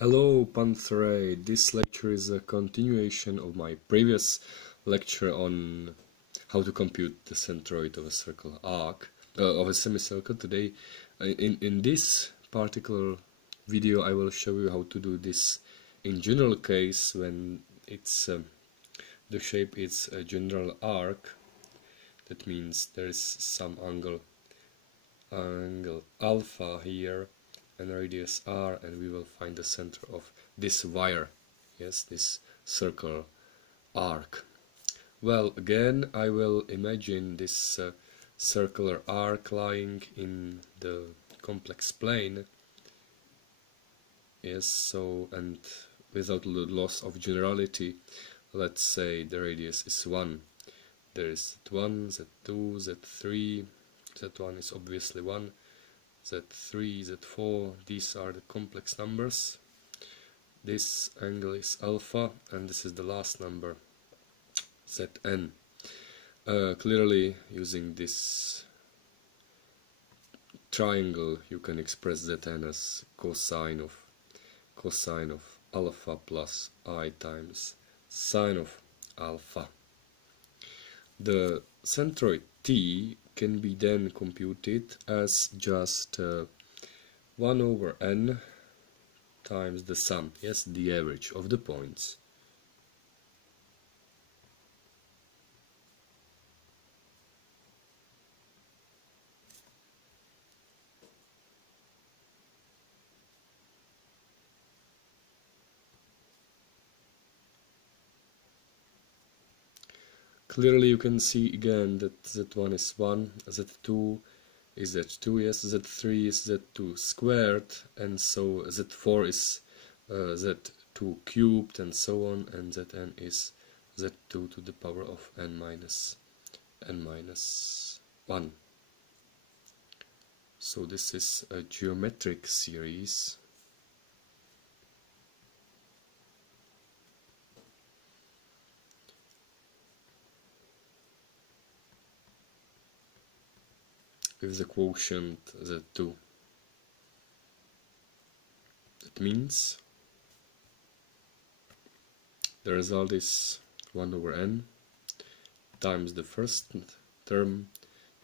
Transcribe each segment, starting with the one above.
Hello Panther, this lecture is a continuation of my previous lecture on how to compute the centroid of a circle arc, of a semicircle. Today, in this particular video, I will show you how to do this in general case when it's the shape is a general arc. That means there is some angle alpha here and radius r, and we will find the center of this wire, yes, this circle arc. Well, again I will imagine this circular arc lying in the complex plane, yes, so, and without the loss of generality, let's say the radius is 1. There is Z1, Z2, Z3, Z1 is obviously 1, Z3, Z4, these are the complex numbers. This angle is alpha, and this is the last number, Zn. Clearly, using this triangle, you can express Zn as cosine of alpha plus I times sine of alpha. The centroid T can be then computed as just 1 over n times the sum, yes, the average of the points. Clearly you can see again that Z1 is 1, Z2 is Z2, yes, Z3 is Z2 squared, and so Z4 is Z2 cubed, and so on, and Zn is Z2 to the power of n minus 1. So this is a geometric series. With the quotient Z2. That means the result is 1 over n times the first term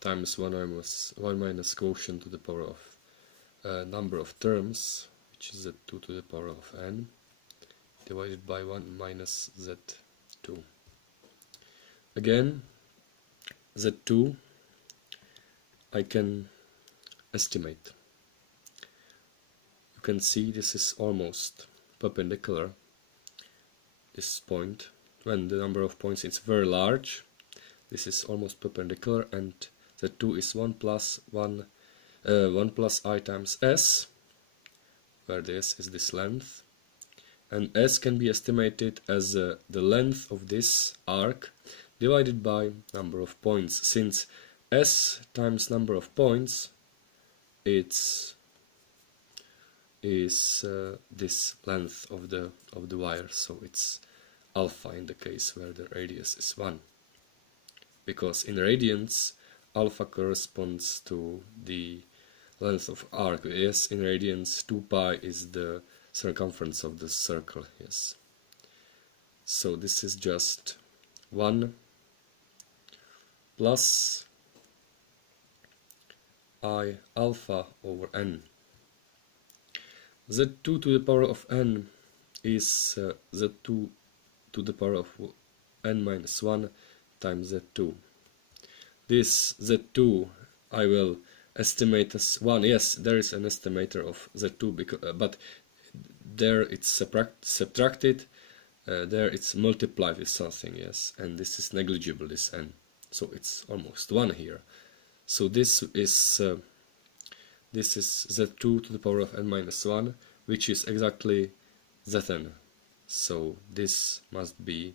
times 1 minus quotient to the power of number of terms, which is Z2 to the power of n, divided by 1 minus Z2. Again, Z2 I can estimate. You can see this is almost perpendicular, this point. When the number of points is very large, this is almost perpendicular, and Z2 is 1 plus I times s, where the s is this length, and s can be estimated as the length of this arc divided by number of points, since s times number of points is this length of the wire, so it's alpha in the case where the radius is 1, because in radians alpha corresponds to the length of arc. Yes, in radians 2 pi is the circumference of the circle, yes. So this is just 1 plus I alpha over n. Z2 to the power of n is Z2 to the power of n minus 1 times Z2. This Z2 I will estimate as 1. Yes, there is an estimator of Z2, but there it's subtracted, there it's multiplied with something, yes, and this is negligible, this n, so it's almost 1 here. So this is Z2 to the power of n minus 1, which is exactly Zn. So this must be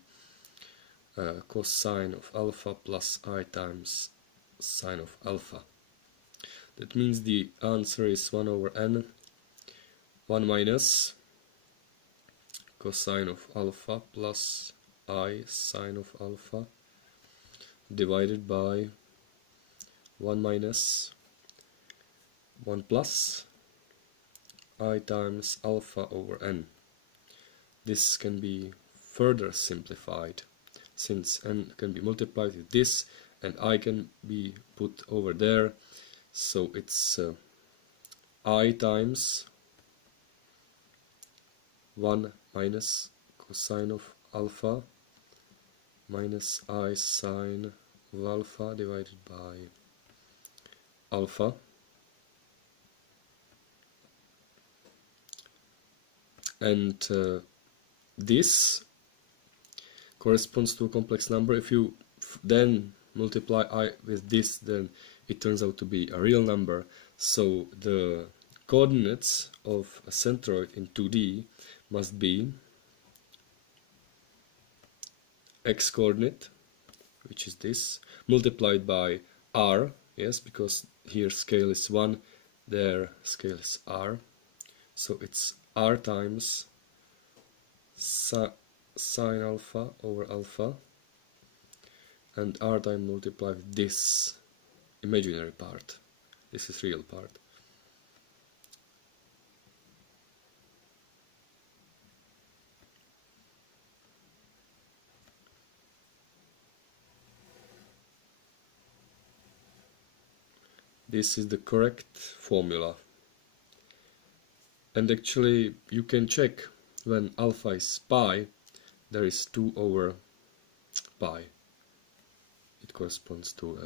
cosine of alpha plus I times sine of alpha. That means the answer is 1 over n, 1 minus cosine of alpha plus I sine of alpha, divided by 1 minus 1 plus I times alpha over n. This can be further simplified, since n can be multiplied with this and I can be put over there, so it's I times 1 minus cosine of alpha minus I sine of alpha divided by alpha, and this corresponds to a complex number. If you then multiply I with this, then it turns out to be a real number. So the coordinates of a centroid in 2D must be x coordinate, which is this, multiplied by r, yes, because here scale is 1, there scale is r, so it's r times sine alpha over alpha, and r time multiplied with this imaginary part. This is real part. This is the correct formula. And actually you can check when alpha is pi, there is 2 over pi. It corresponds to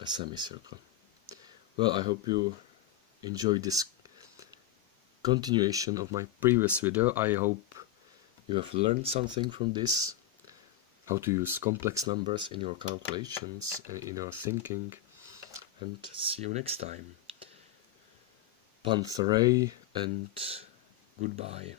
a semicircle. Well, I hope you enjoyed this continuation of my previous video. I hope you have learned something from this, how to use complex numbers in your calculations and in your thinking, and see you next time. Pantherei and goodbye.